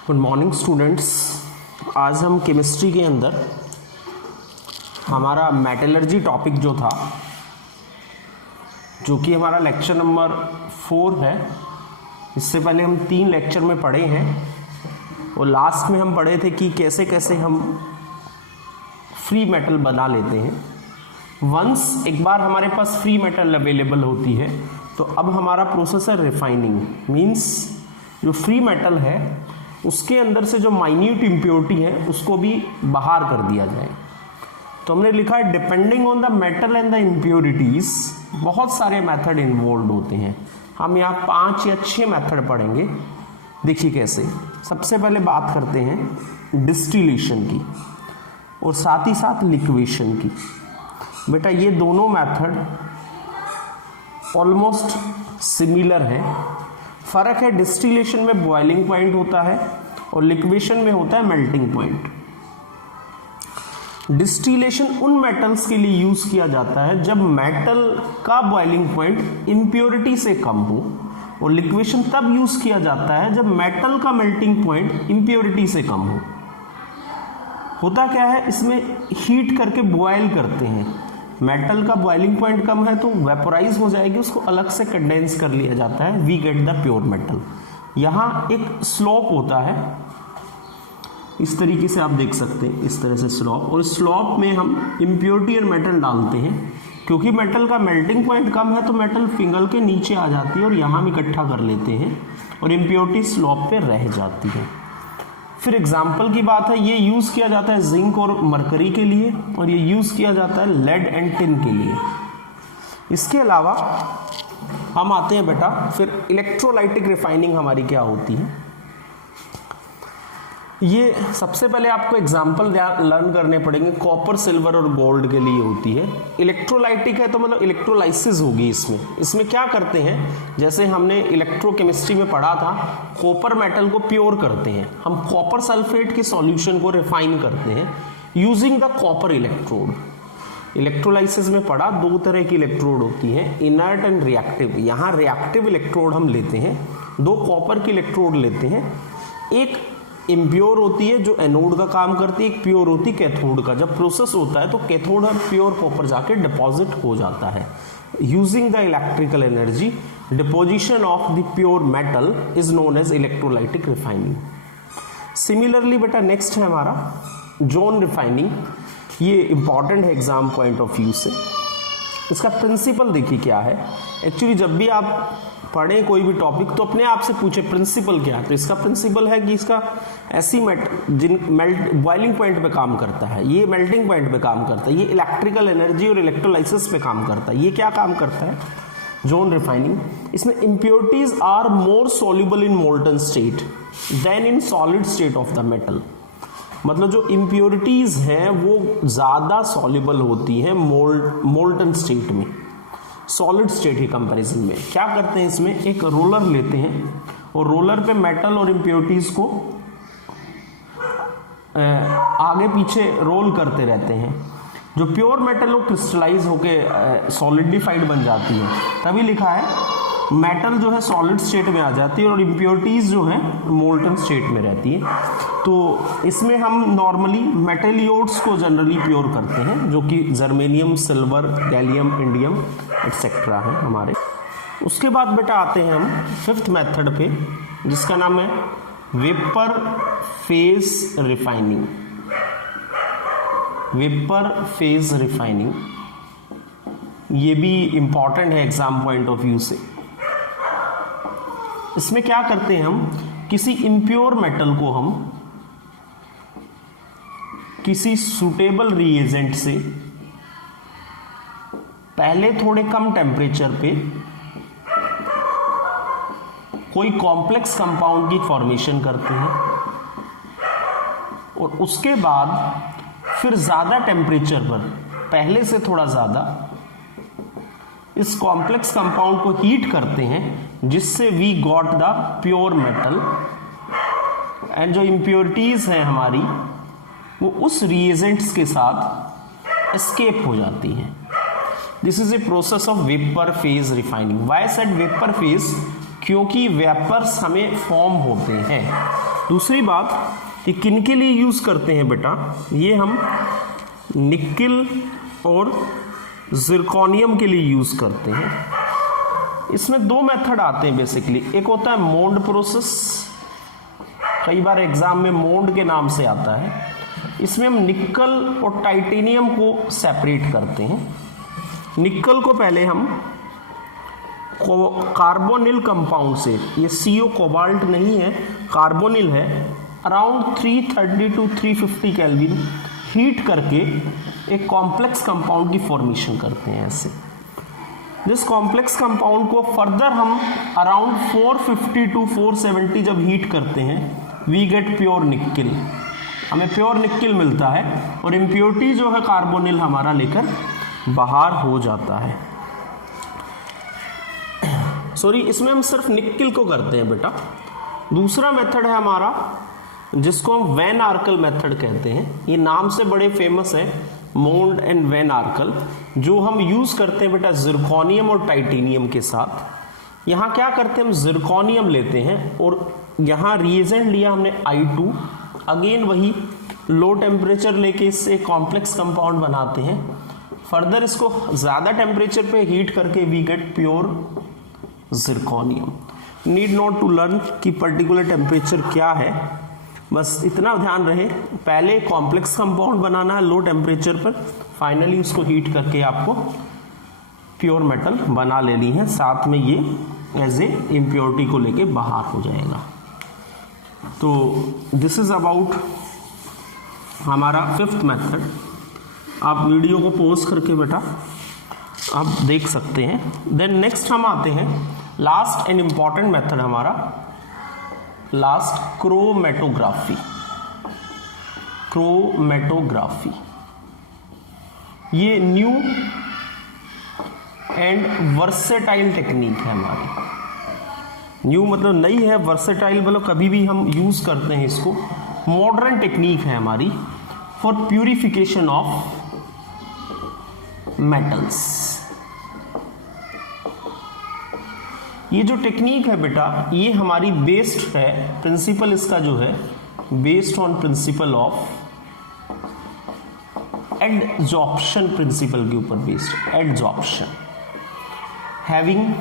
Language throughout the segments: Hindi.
Good morning students. आज हम केमिस्ट्री के अंदर हमारा मेटलर्जी टॉपिक जो था, जो कि हमारा लेक्चर नंबर 4 है। इससे पहले हम 3 लेक्चर में पढ़े हैं और लास्ट में हम पढ़े थे कि कैसे कैसे हम फ्री मेटल बना लेते हैं। वंस एक बार हमारे पास फ्री मेटल अवेलेबल होती है तो अब हमारा प्रोसेस है रिफाइनिंग। मीन्स जो फ्री मेटल है उसके अंदर से जो माइन्यूट इम्प्योरिटी है उसको भी बाहर कर दिया जाए। तो हमने लिखा है depending on the metal and the impurities बहुत सारे मेथड इन्वॉल्व होते हैं। हम यहाँ 5 या 6 मेथड पढ़ेंगे। देखिए कैसे। सबसे पहले बात करते हैं डिस्टिलेशन की और साथ ही साथ लिक्वेशन की। बेटा ये दोनों मेथड ऑलमोस्ट सिमिलर है। फर्क है डिस्टिलेशन में बॉइलिंग पॉइंट होता है और लिक्वेशन में होता है मेल्टिंग पॉइंट। डिस्टिलेशन उन मेटल्स के लिए यूज किया जाता है जब मेटल का बॉइलिंग पॉइंट इम्प्योरिटी से कम हो, और लिक्वेशन तब यूज किया जाता है जब मेटल का मेल्टिंग पॉइंट इम्प्योरिटी से कम हो। होता क्या है, इसमें हीट करके बॉयल करते हैं। मेटल का बॉइलिंग पॉइंट कम है तो वेपोराइज हो जाएगी, उसको अलग से कंडेंस कर लिया जाता है। We get the pure metal. यहाँ एक स्लोप होता है, इस तरीके से आप देख सकते हैं, इस तरह से स्लोप, और स्लोप में हम इम्प्योरिटी और मेटल डालते हैं। क्योंकि मेटल का मेल्टिंग पॉइंट कम है तो मेटल पिघल के नीचे आ जाती है और यहाँ हम इकट्ठा कर लेते हैं और इम्प्योरिटी स्लोप पे रह जाती है। फिर एग्जाम्पल की बात है, ये यूज़ किया जाता है जिंक और मरकरी के लिए, और ये यूज़ किया जाता है लेड एंड टिन के लिए। इसके अलावा हम आते हैं बेटा फिर इलेक्ट्रोलाइटिक रिफाइनिंग हमारी क्या होती है। ये सबसे पहले आपको एग्जाम्पल लर्न करने पड़ेंगे। कॉपर, सिल्वर और गोल्ड के लिए होती है। इलेक्ट्रोलाइटिक है तो मतलब इलेक्ट्रोलाइसिस होगी इसमें क्या करते हैं, जैसे हमने इलेक्ट्रोकेमिस्ट्री में पढ़ा था, कॉपर मेटल को प्योर करते हैं। हम कॉपर सल्फेट के सॉल्यूशन को रिफाइन करते हैं using the copper electrode. Electrolysis में पढ़ा 2 तरह की इलेक्ट्रोड होती है, इनर्ट एंड रिएक्टिव। यहाँ रिएक्टिव इलेक्ट्रोड हम लेते हैं, 2 कॉपर की इलेक्ट्रोड लेते हैं। एक इम्प्योर होती है जो एनोड का काम करती है, एक प्योर होती है कैथोड का। जब प्रोसेस होता है तो कैथोड और प्योर कॉपर जाके डिपॉजिट हो जाता है। Using the electrical energy deposition of the pure metal is known as electrolytic refining. Similarly बेटा नेक्स्ट है हमारा जोन रिफाइनिंग। ये इंपॉर्टेंट है एग्जाम पॉइंट ऑफ व्यू से। इसका प्रिंसिपल देखिए क्या है। एक्चुअली जब भी आप पढ़ें कोई भी टॉपिक तो अपने आप से पूछे प्रिंसिपल क्या है। तो इसका प्रिंसिपल है कि इसका ऐसी बॉइलिंग पॉइंट पे काम करता है, ये मेल्टिंग पॉइंट पे काम करता है, ये इलेक्ट्रिकल एनर्जी और इलेक्ट्रोलाइसिस पे काम करता है। ये क्या काम करता है, जोन रिफाइनिंग। इसमें impurities are more soluble in molten state than in solid state of the metal. मतलब जो इम्प्योरिटीज हैं वो ज़्यादा सॉल्यूबल होती हैं मोल्टन स्टेट में, सॉलिड स्टेट के कंपैरिजन में। क्या करते हैं, इसमें एक रोलर लेते हैं और रोलर पे मेटल और इम्प्योरिटीज को आगे पीछे रोल करते रहते हैं। जो प्योर मेटल वो क्रिस्टलाइज होके सॉलिडिफाइड बन जाती है। तभी लिखा है मेटल जो है सॉलिड स्टेट में आ जाती है और इम्प्योरिटीज जो है मोल्टन स्टेट में रहती है। तो इसमें हम नॉर्मली मेटल इयोड्स को जनरली प्योर करते हैं, जो कि germanium, silver, gallium, indium etcetera है हमारे। उसके बाद बेटा आते हैं हम 5th मेथड पे, जिसका नाम है vapour phase refining. Vapour phase refining ये भी इंपॉर्टेंट है एग्जाम पॉइंट ऑफ व्यू से। इसमें क्या करते हैं, हम किसी इम्प्योर मेटल को हम किसी सुटेबल रिएजेंट से पहले थोड़े कम टेम्परेचर पे कोई कॉम्प्लेक्स कंपाउंड की फॉर्मेशन करते हैं और उसके बाद फिर ज़्यादा टेम्परेचर पर, पहले से थोड़ा ज़्यादा, इस कॉम्प्लेक्स कंपाउंड को हीट करते हैं, जिससे we got the pure metal. And जो इम्प्योरिटीज हैं हमारी वो उस रिएजेंट्स के साथ एस्केप हो जाती हैं। This is a process of vapour phase refining. Why said vapour phase, क्योंकि वेपर्स हमें फॉर्म होते हैं। दूसरी बात कि किन के लिए यूज करते हैं बेटा, ये हम निकेल और जिरकोनियम के लिए यूज करते हैं। इसमें दो मेथड आते हैं बेसिकली, एक होता है मोंड प्रोसेस, कई बार एग्जाम में मोंड के नाम से आता है। इसमें हम निकल और टाइटेनियम को सेपरेट करते हैं। निकल को पहले हम कार्बोनिल कंपाउंड से, ये CO कोबाल्ट नहीं है, कार्बोनिल है, अराउंड 330 to 350 केल्विन हीट करके एक कॉम्प्लेक्स कंपाउंड की फॉर्मेशन करते हैं। ऐसे जिस कॉम्प्लेक्स कंपाउंड को फर्दर हम अराउंड 450 to 470 जब हीट करते हैं, वी गेट प्योर निकेल, हमें प्योर निकेल मिलता है और इम्प्योरिटी जो है कार्बोनिल हमारा लेकर बाहर हो जाता है। सॉरी, इसमें हम सिर्फ निकेल को करते हैं बेटा। दूसरा मेथड है हमारा जिसको हम वैन आर्कल मेथड कहते हैं। ये नाम से बड़े फेमस है, मोंड एंड वैन आर्कल, जो हम यूज करते हैं बेटा जिरकोनियम और टाइटेनियम के साथ। यहाँ क्या करते हैं, हम जिरकोनियम लेते हैं और यहाँ रिएजेंट लिया हमने I2, अगेन वही लो टेम्परेचर लेके इससे कॉम्प्लेक्स कंपाउंड बनाते हैं। फर्दर इसको ज्यादा टेम्परेचर पे हीट करके we get pure zirconium. Need not to learn कि पर्टिकुलर टेम्परेचर क्या है, बस इतना ध्यान रहे, पहले कॉम्प्लेक्स कंपाउंड बनाना है लो टेम्परेचर पर, फाइनली उसको हीट करके आपको प्योर मेटल बना लेनी है, साथ में ये एज ए इम्प्योरिटी को लेके बाहर हो जाएगा। तो दिस इज अबाउट हमारा फिफ्थ मेथड। आप वीडियो को पॉज करके बेटा आप देख सकते हैं। देन नेक्स्ट हम आते हैं लास्ट एंड इंपॉर्टेंट मेथड हमारा, लास्ट क्रोमेटोग्राफी। क्रोमेटोग्राफी ये न्यू एंड वर्सेटाइल टेक्निक है हमारी। न्यू मतलब नई है, वर्सेटाइल मतलब कभी भी हम यूज करते हैं इसको। मॉडर्न टेक्निक है हमारी फॉर प्यूरिफिकेशन ऑफ मेटल्स। ये जो टेक्निक है बेटा, ये हमारी बेस्ड है, प्रिंसिपल इसका जो है based on principle of adsorption, principle के ऊपर based adsorption, having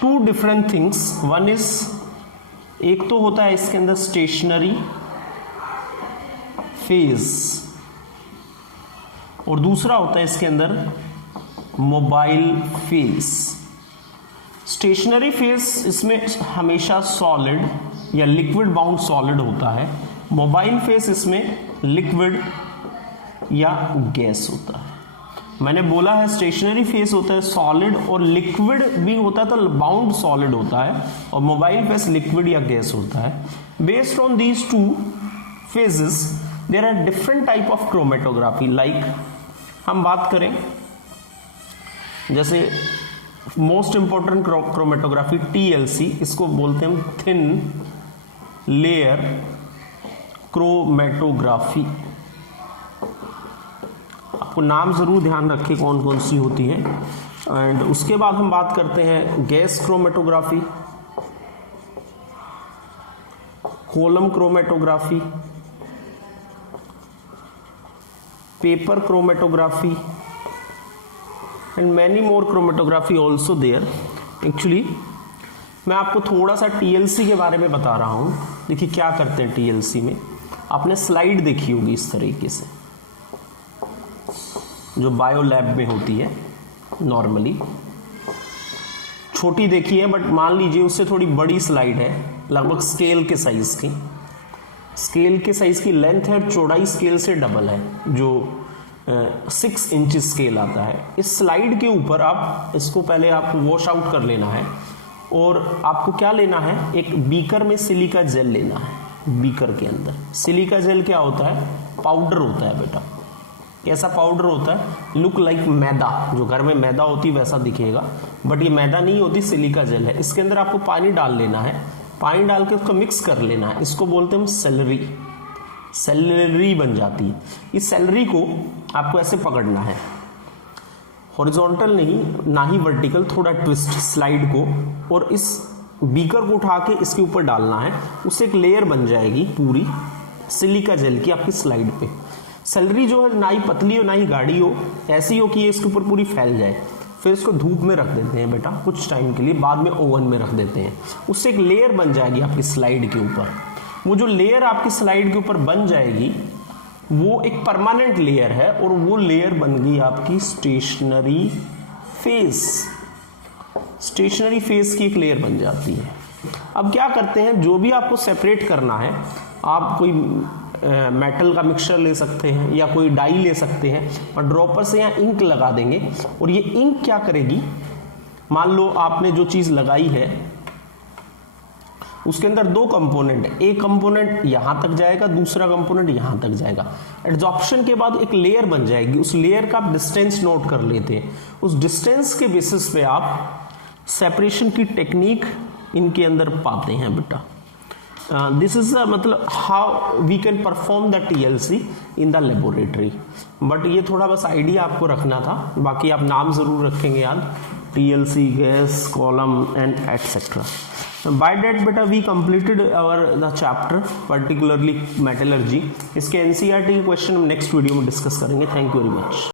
two different things. One is, एक तो होता है इसके अंदर स्टेशनरी फेज और दूसरा होता है इसके अंदर मोबाइल फेज। स्टेशनरी फेज इसमें हमेशा सॉलिड या लिक्विड बाउंड सॉलिड होता है, मोबाइल फेज इसमें लिक्विड या गैस होता है। मैंने बोला है स्टेशनरी फेज होता है सॉलिड और लिक्विड भी होता है, तो बाउंड सॉलिड होता है, और मोबाइल फेज लिक्विड या गैस होता है। Based on these two phases there are different type of chromatography. Like हम बात करें जैसे मोस्ट इंपॉर्टेंट क्रोमेटोग्राफी TLC, इसको बोलते हैं हम थिन लेयर क्रोमेटोग्राफी। आपको नाम जरूर ध्यान रखें कौन कौन सी होती है। एंड उसके बाद हम बात करते हैं gas chromatography, column chromatography, paper chromatography and many more chromatography also there. Actually मैं आपको थोड़ा सा TLC के बारे में बता रहा हूँ। देखिए क्या करते हैं TLC में, आपने स्लाइड देखी होगी इस तरीके से, जो बायो लैब में होती है नॉर्मली, छोटी देखी है, बट मान लीजिए उससे थोड़ी बड़ी स्लाइड है, लगभग स्केल के साइज की, स्केल के साइज की लेंथ है और चौड़ाई स्केल से डबल है, जो 6 इंच स्केल आता है। इस स्लाइड के ऊपर आप इसको पहले आपको वॉश आउट कर लेना है और आपको क्या लेना है, एक बीकर में सिलिका जेल लेना है। बीकर के अंदर सिलिका जेल क्या होता है, पाउडर होता है बेटा। कैसा पाउडर होता है, लुक लाइक मैदा, जो घर में मैदा होती है वैसा दिखेगा, बट ये मैदा नहीं होती, सिलिका जेल है। इसके अंदर आपको पानी डाल लेना है, पानी डाल के उसको मिक्स कर लेना है। इसको बोलते हैं हम सेलरी, सेलरी बन जाती है। इस सेलरी को आपको ऐसे पकड़ना है, हॉरिजॉन्टल नहीं ना ही वर्टिकल, थोड़ा ट्विस्ट स्लाइड को, और इस बीकर को उठा के इसके ऊपर डालना है, उससे एक लेयर बन जाएगी पूरी सिलिका जेल की आपकी स्लाइड पे। सेलरी जो है ना ही पतली हो ना ही गाढ़ी हो, ऐसी हो कि ये इसके ऊपर पूरी फैल जाए। फिर इसको धूप में रख देते हैं बेटा कुछ टाइम के लिए, बाद में ओवन में रख देते हैं, उससे एक लेयर बन जाएगी आपकी स्लाइड के ऊपर। वो जो लेयर आपकी स्लाइड के ऊपर बन जाएगी वो एक परमानेंट लेयर है, और वो लेयर बन गई आपकी स्टेशनरी फेस। स्टेशनरी फेस की एक लेयर बन जाती है। अब क्या करते हैं, जो भी आपको सेपरेट करना है, आप कोई मेटल का मिक्सचर ले सकते हैं या कोई डाई ले सकते हैं, और ड्रॉपर से यहाँ इंक लगा देंगे, और ये इंक क्या करेगी, मान लो आपने जो चीज़ लगाई है उसके अंदर दो कंपोनेंट है, एक कंपोनेंट यहां तक जाएगा, दूसरा कंपोनेंट यहां तक जाएगा। एड्जॉर्प्शन के बाद एक लेयर बन जाएगी, उस लेयर का आप डिस्टेंस नोट कर लेते हैं, उस डिस्टेंस के बेसिस पे आप सेपरेशन की टेक्निक इनके अंदर पाते हैं बेटा। दिस इज मतलब how we can perform the TLC in the laboratory. But ये थोड़ा बस आइडिया आपको रखना था, बाकी आप नाम जरूर रखेंगे याद, TLC, gas, column and etcetera. By that बेटा we completed our the chapter particularly metallurgy। इसके NCERT के क्वेश्चन हम नेक्स्ट वीडियो में डिस्कस करेंगे। Thank you very much.